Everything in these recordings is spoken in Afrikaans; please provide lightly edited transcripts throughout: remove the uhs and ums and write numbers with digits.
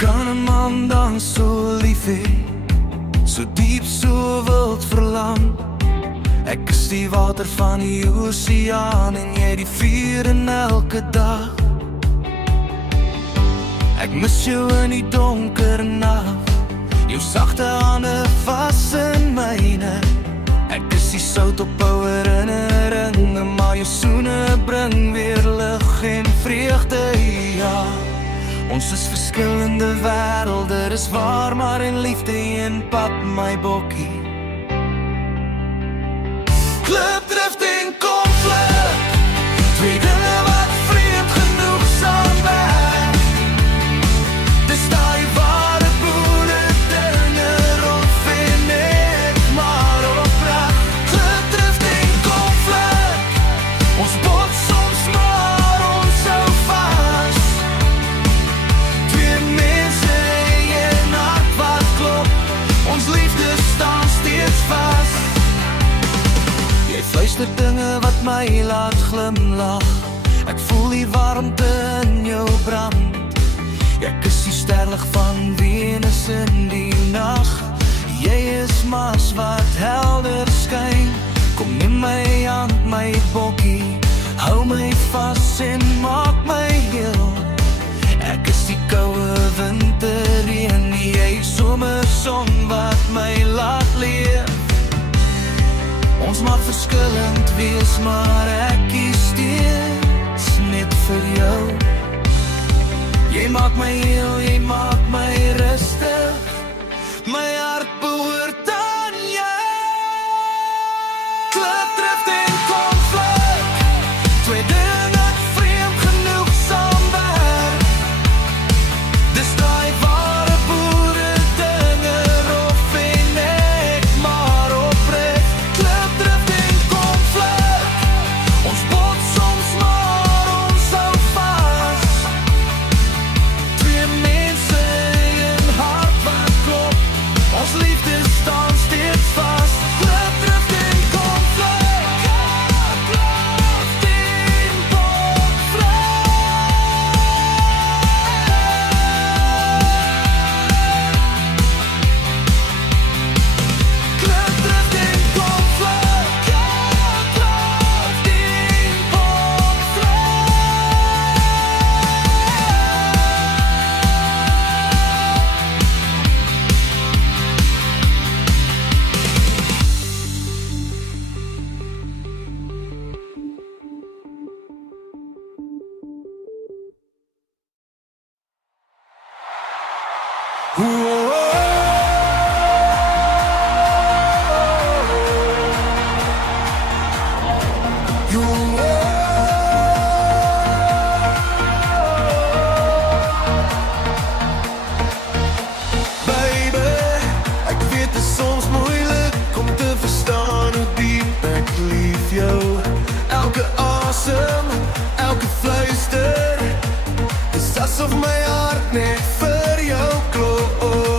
kan 'n man dan so lief hê, so diep, so wild verlang? Ek is die water van die oseaan en jy die vuur in elke dag. Ek mis jou in die donker nag, jou sagte hande vas in myne. Ek is die sout op ou herinneringe, maar jou soene bring weer lig en vreugde, ja. Ons is verskillende wêrelde, dis waar, maar in liefde een pad, my bokkie. Klipdrift en konflik, twee dinge wat vreemd genoeg saamwerk. Dis daai ware boere dinge, rof en ek maar opreg. Klipdrift en konflik, ons bot soms maar ons hou vas. Twee mense en hart wat klop, ons liefde staan steeds vas. Jy fluister dinge wat my laat glimlag, ek voel die warmte in jou brand. Ek is die sterlig van Venus in die nacht. Jy is Mars wat helder skyn. Kom neem my hand, my bokkie, hou my vas en maak my heel. Ek is die koue winterreën, jy somerson wat my laat leef. Ons mag verskillend wees, maar ek kies steeds net vir jou. Jy maak my heel, jy maak my rustig, my hart behoort aan jou. Klipdrift en konflik, twee dinge vreemd genoeg saamwerk. Dis daai ware boere dinge, rof en ek maar opreg. Klipdrift en konflik, ons bot soms maar ons hou vas. Twee mense en hart wat klop, ons liefde staan steeds vas. Klipdrift en konflik, klipdrift en Klipdrift en konflik, klipdrift en Baby, ek weet dit is soms moeilik om te verstaan hoe diep ek lief jou. Elke asem, elke fluister, dis asof my hart net vir jou klop.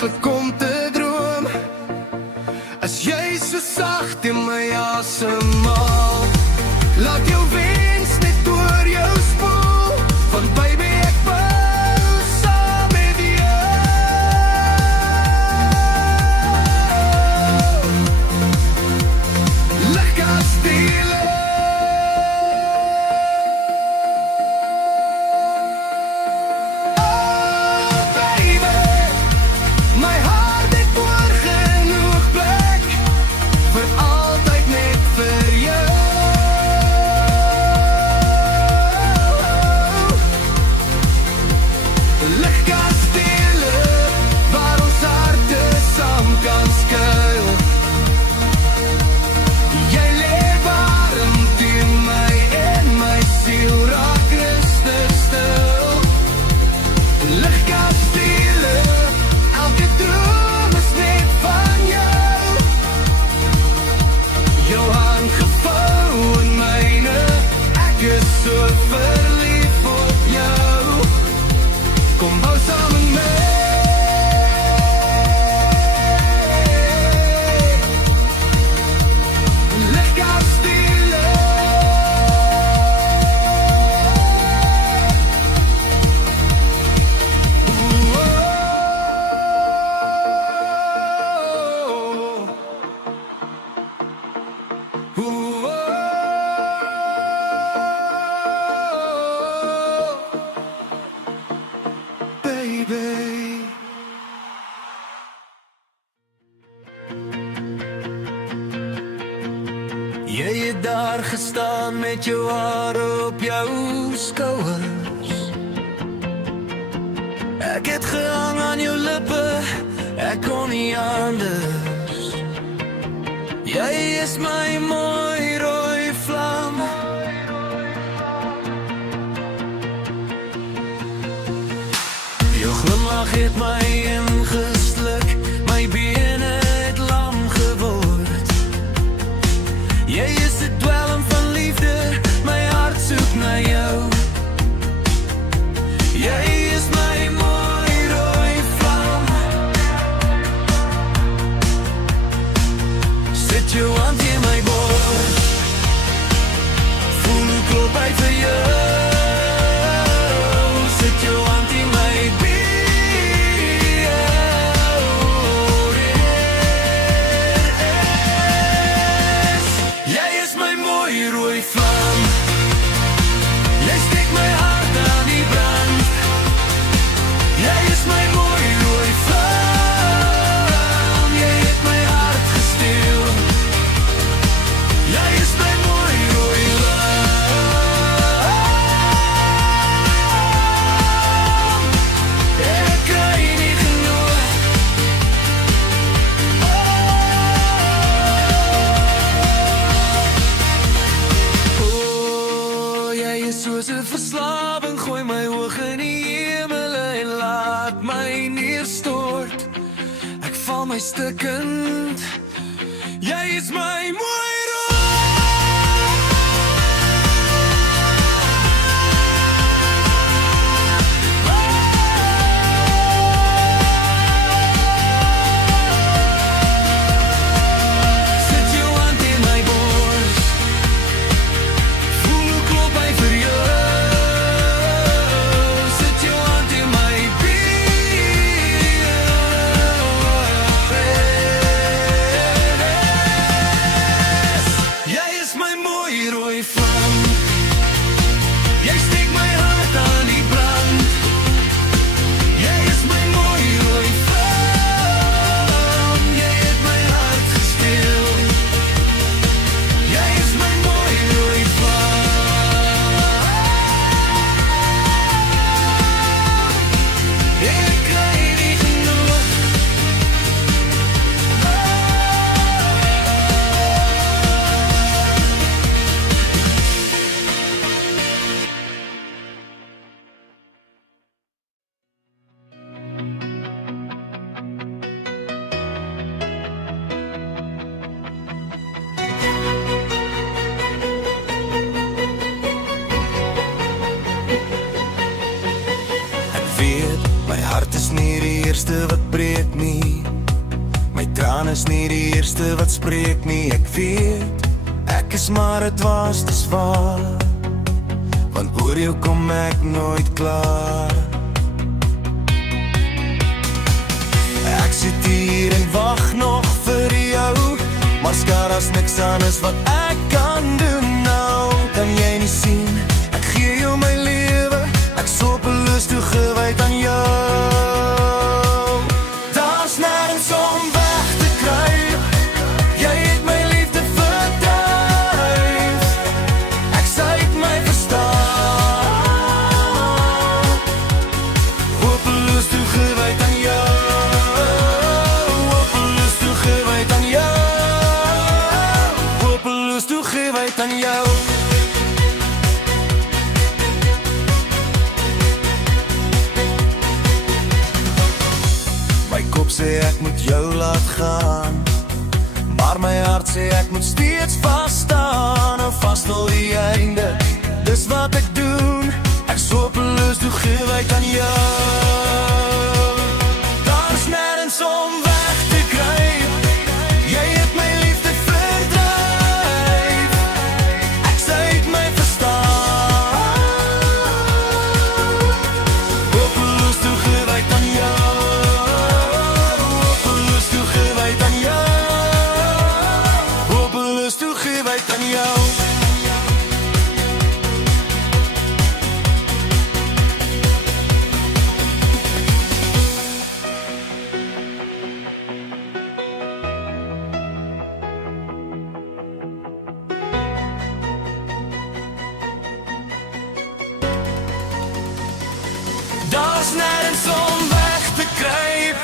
maklik om te droom. As jy so sag teen my asemhaal, laat jou wens net deur jou spoel. Want baby ek wou saam met jou ligkastele. Oh baby, my hart het oor genoeg plek vir altyd net vir jou. Ligkastele waar ons harte saam kan skuil. Jy lê warm teen my en my siel raak rustig stil. Ligkastele, elke droom is net van jou. Jou hand gevou in myne, ek is so verlief op jou. Kom bou saam met my. Ligkastele. Baby. Jy het daar gestaan met jou hare op jou skouers. Ek het gehang aan jou lippe, ek kon nie anders. Jy is my mooi rooi vlam. Jou glimlach het my ingesluk, my bene het lam geword. Jy is 'n dwelm van liefde, my hart soek na jou. Jy is my mooi rooi vlam. Sit jou hand in my bors, voel hoe klop hy vir jou. Sit jou hand in my bors. Jy is my mooi rooi vlam. Jy steek my hart aan die brand. Jy is my mooi rooi vlam. Jy het my hart gesteel. Jy is my mooi rooi vlam. Ek kry nie genoeg. Oh, jy is soos 'n verslawing, gooi my hoog in die hemel en laat my neerstort. Ek val my stukkend. Jy is my mooi Sit jou hand in my bors, voel hoe klop hy vir jou. Sit jou hand in my bors. Jy is my mooi rooi vlam. Jy steek my hart aan die brand. Jy is my mooi rooi vlam. Jy het my hart gesteel. Jy is my mooi rooi vlam. Ek kry nie genoeg. Ek weet My hart is nie die eerste wat breek nie, my traan is nie die eerste wat spreek nie. Ek weet, ek is maar 'n dwaas, dis waar, want oor jou kom ek nooit klaar. Ek sit hier en wag nog vir jou, maar skat, as niks anders wat ek kan doen nou. Kan jy nie sien, ek gee jou my lewe, ek sorpeloos toegewyd aan jou. Daar's nergens om weg te kry, jy het my liefde verdryf, ek sy het my verstaan, hopeloos toegewyd aan jou, hopeloos toegewyd aan jou, hopeloos toegewyd aan jou. My kop sê ek moet jou laat gaan, maar my hart sê ek moet steeds vasstaan. Hou vas tot die einde, dis wat ek doen, ek sorpeloos toegewyd aan jou. Daar's nergens om weg te kry, jy het my liefde verdryf, ek sy het my verstaan, hopeloos toegewyd aan jou, hopeloos toegewyd aan jou, hopeloos toegewyd aan jou. Daar's nergens om weg te kry,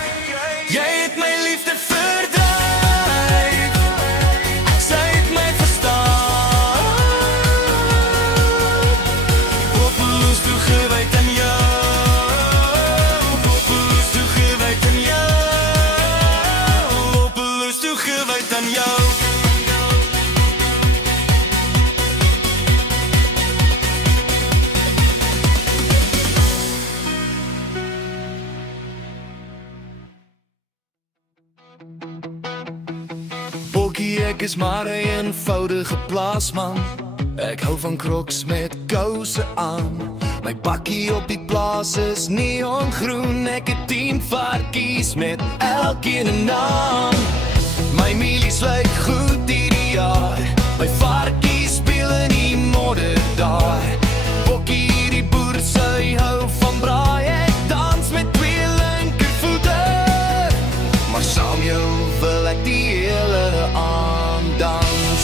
jy het my liefde verdryf, ek sy het my verstaan, hopeloos toegewyd aan jou, hopeloos toegewyd aan jou, hopeloos toegewyd aan jou. Bokkie, ek is maar 'n eenvoudige plaasman, ek hou van Crocs met kouse aan. My bakkie op die plaas is neongroen, ek het 10 varkies met elkeen 'n naam. My mielies lyk goed hierdie jaar, my varkies speel in die modder daar. Bokkie, die boer sy hou van braai, ek dans met 2 linkervoete, maar saam jou wil ek die hele aand dans.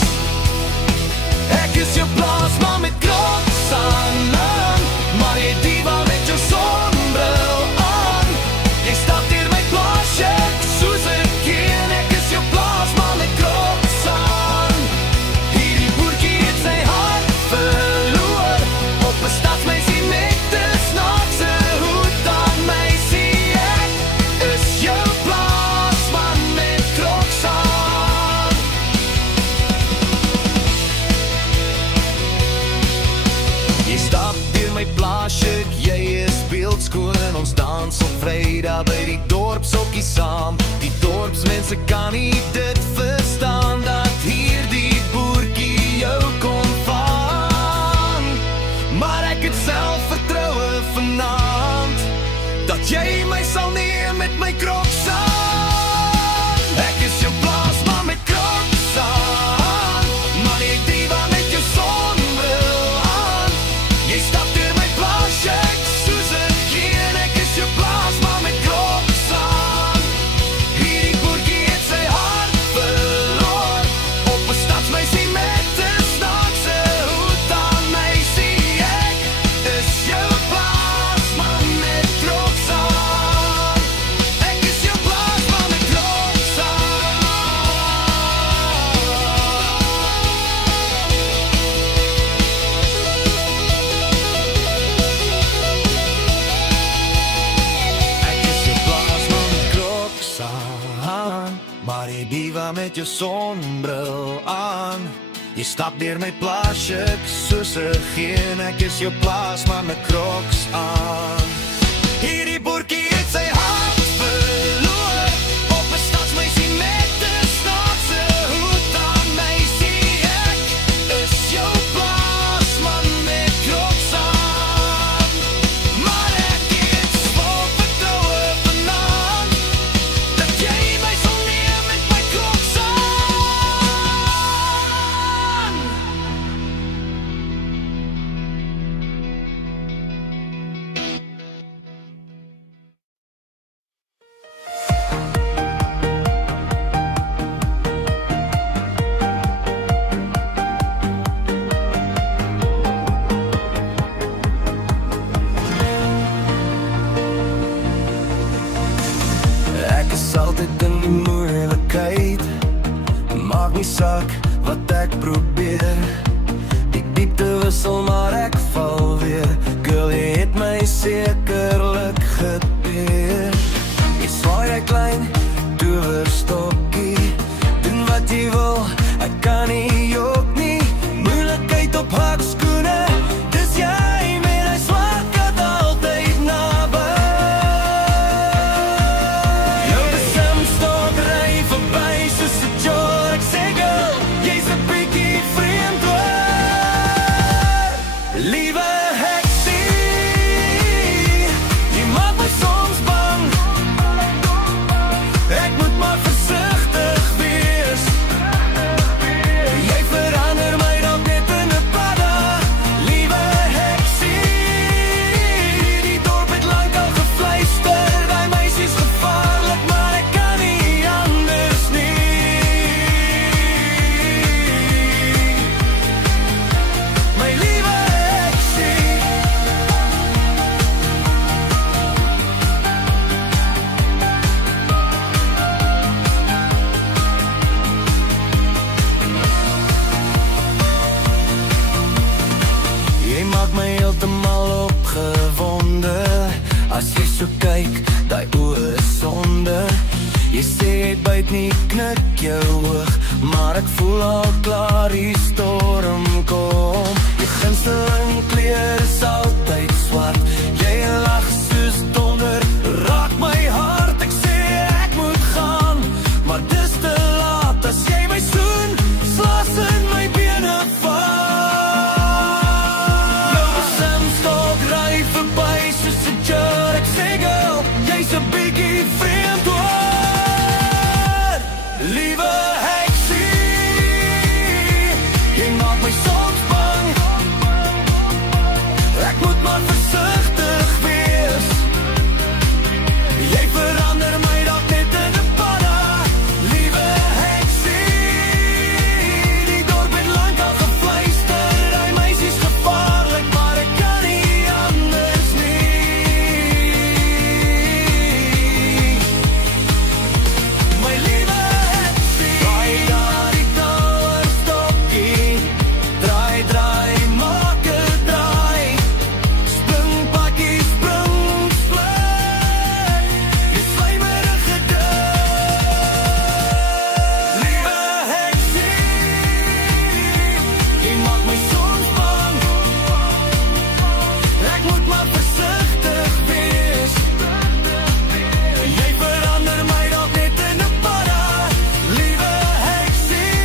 Ek is jou plaasman met Crocs aan, maar jy diva met jou sonbril aan. Jy stap deur my plaasje soos 'n kind, ek is jou plaasman met Crocs aan. Hierdie boertjie het sy hart verloor op 'n stadsmeisie met 'n snaakse hoed aan. Meisie, ek is jou plaasman met Crocs aan. Jy stap deur my plaasje, jy is beeldskoon en ons dans op Vrydag by die dorpshokkie saam. Die dorpsmense kan nie dit verstaan, dat hierdie boertjie jou kon vang, maar ek het selfvertroue vanaand, dat jy my sal neem met my Crocs aan. Ek is jou plaasman met Crocs aan, maar jy diva met jou sonbril aan. Jy stap deur my plaasje soos 'n kind, ek is jou plaasman met Crocs aan. Hierdie boertjie het sy hart verloor op 'n stadsmeisie met 'n snaakse hoed aan. Meisie, ek is jou plaasman met Crocs aan. Ek is jou plaasman met Crocs aan. Ek is jou plaasman met Crocs aan, maar jy diva met jou sonbril aan. Jy stap deur my plaasje soos 'n geen, ek is jou plaasman met Crocs aan. Hierdie boertjie nie saak wat ek probeer. Die diepte wissel maar ek val weer. Girl, jy het my sekerlik geteer. Jy swaai hy klein towerstokkie. Doen wat jy wil, ek kan nie jok nie. Moeilikheid op hakskoene, dis jy met hy swart kat altyd naby. Jou besimstok ry verby soos 'n jor. Ek sê girl, jy's 'n bietjie vreemd hoor. Liewe heksie, jy maak my soms bang. Ek moet maar versigtig wees. Jy verander my dalk net in 'n padda. Liewe heksie, die dorp het lank al gefluister. Die meisie is gevaarlik, maar ek kan nie anders nie. My liewe heksie. Jy maak my heeltemal opgewonde. As jy so kyk, die oë is sonde. Jy sê jy byt nie, knik jou oog, maar ek voel al klaar die storm kom. Jy gunsteling kleur is altyd swart. Jy lag soos donder, raak my hart. Ek sê ek moet gaan, maar dis te laat. As jy my soen, slaas in my bene val. Jou besimstok ry verby soos 'n jor. Ek sê girl, jy's 'n bietjie vreemd hoor. Liewe heksie, jy maak my soms bang. Ek moet maar versigtig wees. Jy verander my dalk net in 'n padda. Liewe heksie, die dorp het lank al gefluister. Die meisie is gevaarlik, maar ek kan nie anders nie. My liewe heksie, draai daar die towerstokkie. Draai, draai, maak 'n draai. Spring pakkie, spring, split. Jy slijmerige ding. Liewe heksie, jy maak my soms bang. Ek moet maar versigtig wees. Jy verander my dalk net in 'n padda. Liewe heksie,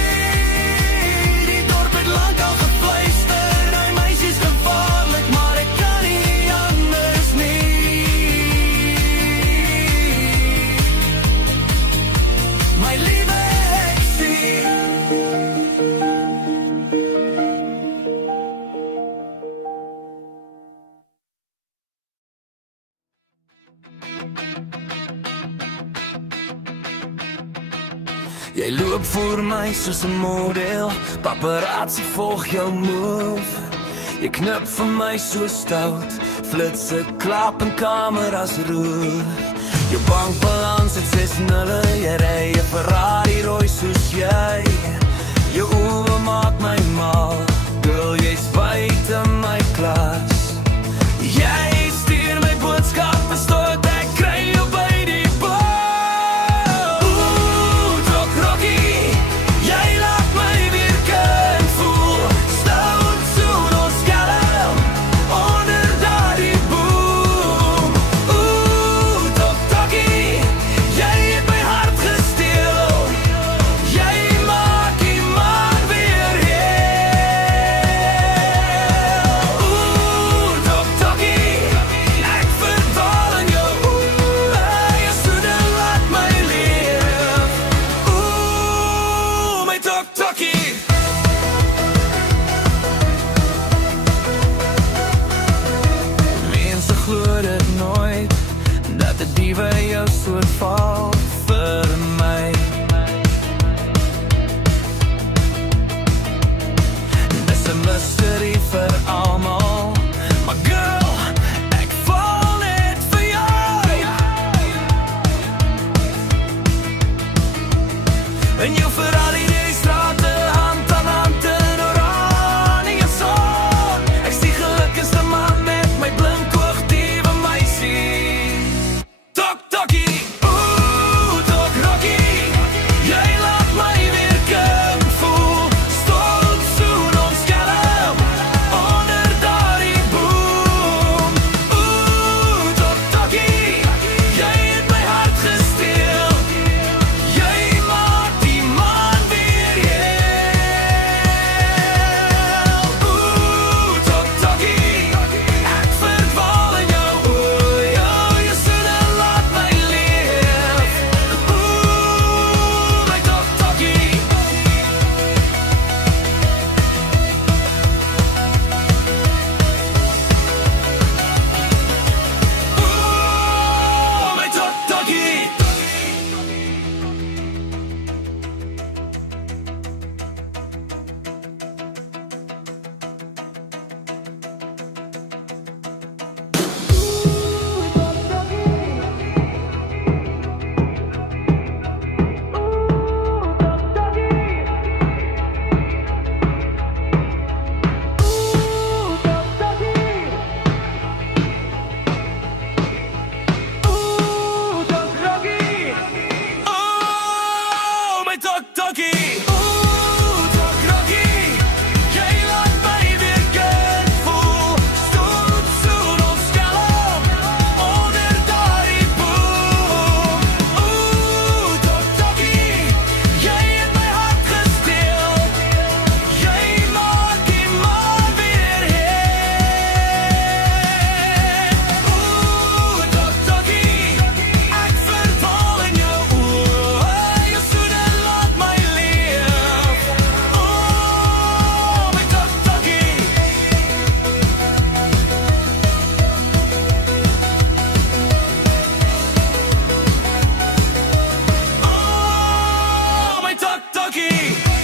die dorp het lank al gefluister. Die meisie is gevaarlik, maar ek kan nie anders nie. My liewe heksie. Jy loop voor my soos 'n model. Paparazzi volg jou move. Jy knip vir my so stout. Flitse klap en kameras roer. Jou bankbalans het 6-0. Jy ry 'n Ferrari rooi soos jy. Jou oë maak my mal. Girl, jy's buite my klas. Jy stuur my boodskappe tot ek kry jou by die bar. Oeh, Doc Rocky, jy laat my weer kind voel. Stout soen ons skelm onder daardie boom. Oeh, Doc Rocky, jy het my hart gesteel. Jy maak iemand weer heel. Oeh, Doc Rocky, ek verdwaal in jou. Oeh, jy soene laat my leef. Oeh, my Doc Rocky. Mense glo dit nooit, dat 'n diewe jou soort val vir my. Dis 'n mystery vir almal, maar girl, ek val net vir jou. En jou Ferrari die straat Funky.